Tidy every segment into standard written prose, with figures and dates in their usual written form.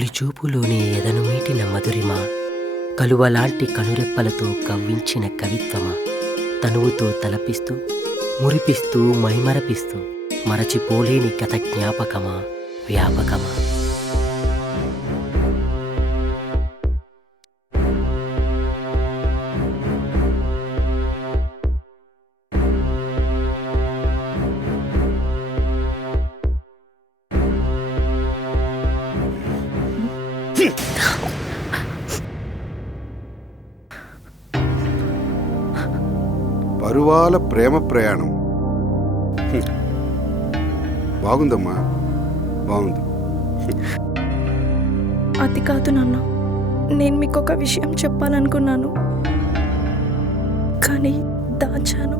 తొలి చూపులోనే ఎదను మీటిన మధురిమ, కలువలాంటి కనురెప్పలతో కవ్వించిన కవిత్వమా, తనువుతో తలపిస్తూ మురిపిస్తూ మైమరపిస్తూ మరచిపోలేని గత జ్ఞాపకమా వ్యాపకమా. పరువాల ప్రేమ ప్రయాణం బాగుందమ్మా, బాగుంది. అది కాదు నాన్న, నేను మీకు ఒక విషయం చెప్పాలనుకున్నాను కానీ దాచాను.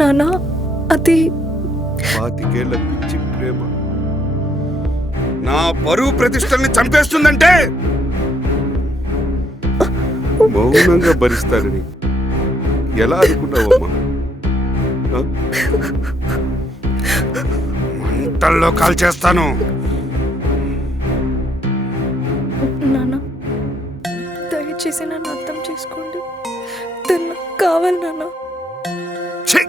నాన్న, అది 25 ఏళ్ల పిచ్చి ప్రేమ నా పరువు ప్రతిష్టల్ని చంపేస్తుందంటే మౌనంగా భరిస్తానని ఎలా అనుకున్నావమ్మా? మంటల్లో కాల్చేస్తాను. నాన్న, దయచేసి నన్ను అర్థం చేసుకోండి. తను కావాలి నాన్న. ఛీ!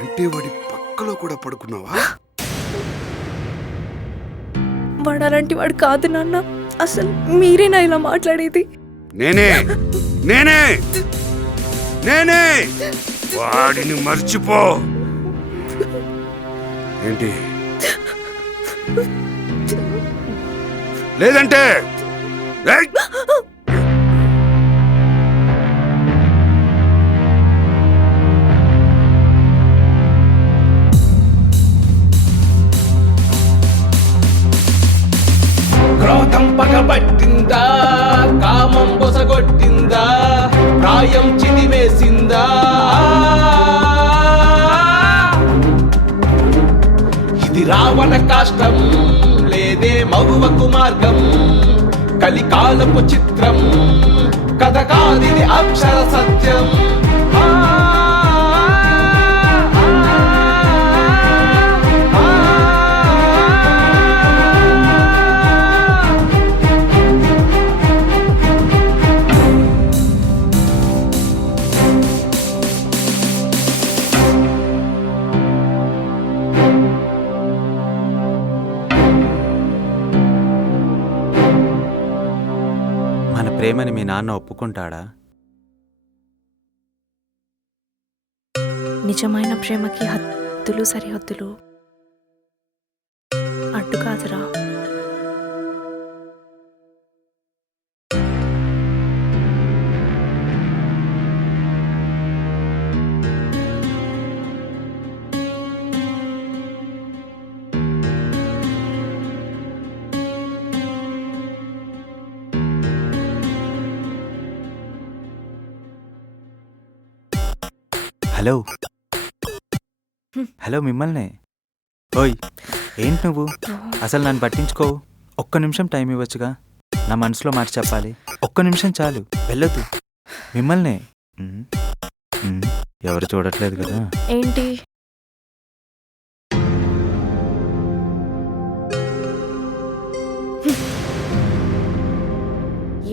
అంటే వాడి పక్కలో కూడా పడుకున్నావా? వాడు అలాంటి వాడు కాదు నాన్న. అసలు మీరేనా ఇలా మాట్లాడేది? నేనే నేనే నేనే వాడిని మర్చిపో. ఏంటి లేదంటే ఏయ్! క్రోధం పగబట్టిందా, కామం బొసగొట్టిందా, ప్రాయం చిదివేసిందా, ఇది రావణ కాష్టం లేదే మగువకు మార్గం, కలికాలపు చిత్రం కథ కాదిది అక్షర సత్యం. మన ప్రేమని మీ నాన్న ఒప్పుకుంటాడా? నిజమైన ప్రేమకి హద్దులు సరిహద్దులు అడ్డు కాదురా. హలో హలో, మిమ్మల్నే. ఓయ్, ఏంటి నువ్వు అసలు నన్ను పట్టించుకోవు? ఒక్క నిమిషం టైం ఇవ్వచ్చుగా, నా మనసులో మాట చెప్పాలి. ఒక్క నిమిషం చాలు, వెళ్ళొద్దు. మిమ్మల్నే. ఎవరు చూడట్లేదు కదా? ఏంటి?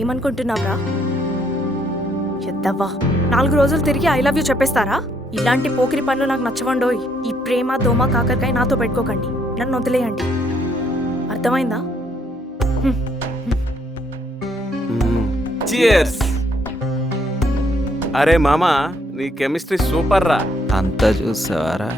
ఏమనుకుంటున్నావురా? ఎద్దవ్వా, 4 రోజులు తిరిగి ఐ లవ్ యూ చెప్పేస్తారా? ఇలాంటి పోకిరి పనులు నాకు నచ్చవండోయ్. ఈ ప్రేమ దోమ కాకరకాయ నాతో పెట్టుకోకండి, నన్ను వదిలేయండి. అర్థమైందా? చియర్స్. అరే మామా, నీ కెమిస్ట్రీ సూపర్ రా. అంతా చూసావారా?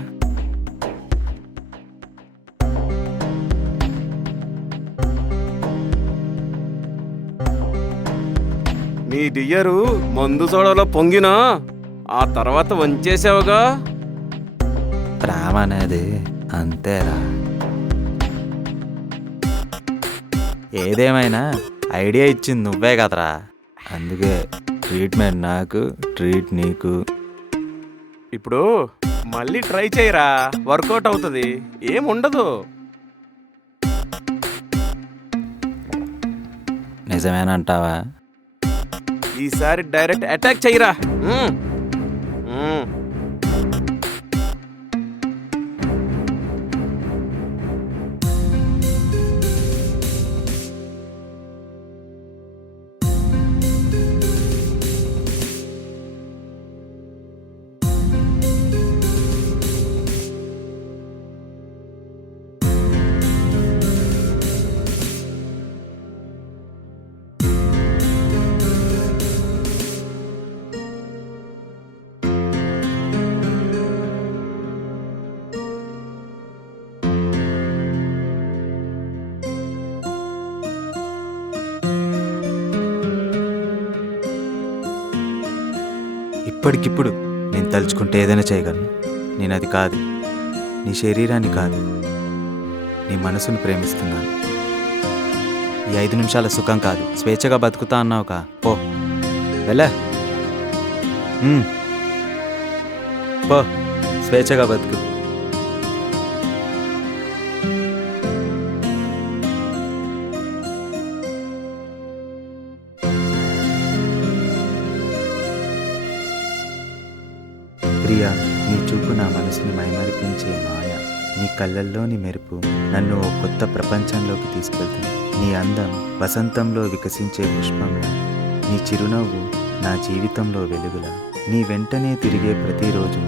నీ డియ్యరు మందు సోడలో పొంగినా ఆ తర్వాత వంచేసావుగా. ప్రేమ అనేది అంతేరా. ఏదేమైనా ఐడియా ఇచ్చింది నువ్వే కదరా, అందుకే ట్రీట్మెంట్ నాకు, ట్రీట్ నీకు. ఇప్పుడు మళ్ళీ ట్రై చేయరా, వర్కౌట్ అవుతుంది, ఏముండదు. నిజమేనంటావా? ఈసారి డైరెక్ట్ అటాక్ చెయ్యరా. ఇప్పటికిప్పుడు నేను తలుచుకుంటే ఏదైనా చేయగలను. నేను అది కాదు, నీ శరీరాన్ని కాదు, నీ మనసును ప్రేమిస్తున్నాను. ఈ 5 నిమిషాల సుఖం కాదు, స్వేచ్ఛగా బతుకుతా అన్నావుగా, పో వెళ్ళా. పో, స్వేచ్ఛగా బతుకు. ప్రియా, నీ చూపు నా మనసుని మైమరిపించే మాయ. నీ కళ్ళల్లోని మెరుపు నన్ను ఓ కొత్త ప్రపంచంలోకి తీసుకెళ్తుంది. నీ అందం వసంతంలో వికసించే పుష్పంలా, నీ చిరునవ్వు నా జీవితంలో వెలుగులా. నీ వెంటనే తిరిగే ప్రతిరోజు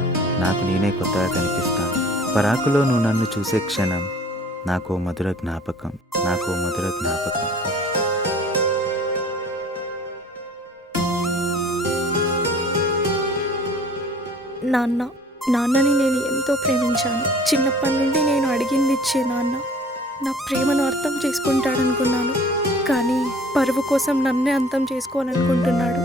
నాకు నేనే కొత్తగా కనిపిస్తాను. పరాకులో నువ్వు నన్ను చూసే క్షణం నాకో మధుర జ్ఞాపకం, నాకో మధుర జ్ఞాపకం. నాన్నని నేను ఎంతో ప్రేమించాను. చిన్నప్పటి నుండి నేను అడిగింది ఇచ్చే నాన్న నా ప్రేమను అర్థం చేసుకుంటాడనుకున్నాను. కానీ పరువు కోసం నన్నే అంతం చేసుకోవాలనుకుంటున్నాడు.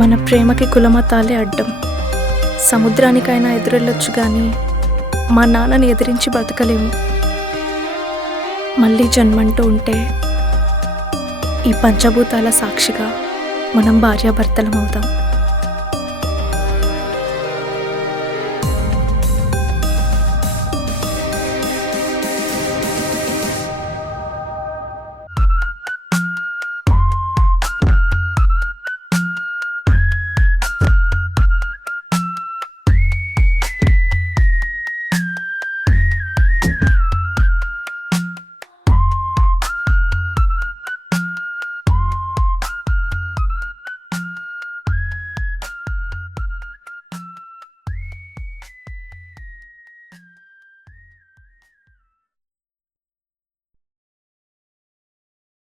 మన ప్రేమకి కులమతాలే అడ్డం. సముద్రానికైనా ఎదురెళ్ళొచ్చు కానీ మా నాన్నని ఎదిరించి బ్రతకలేము. మళ్ళీ జన్మంటూ ఉంటే ఈ పంచభూతాల సాక్షిగా మనం భార్యాభర్తలం అవుతాం.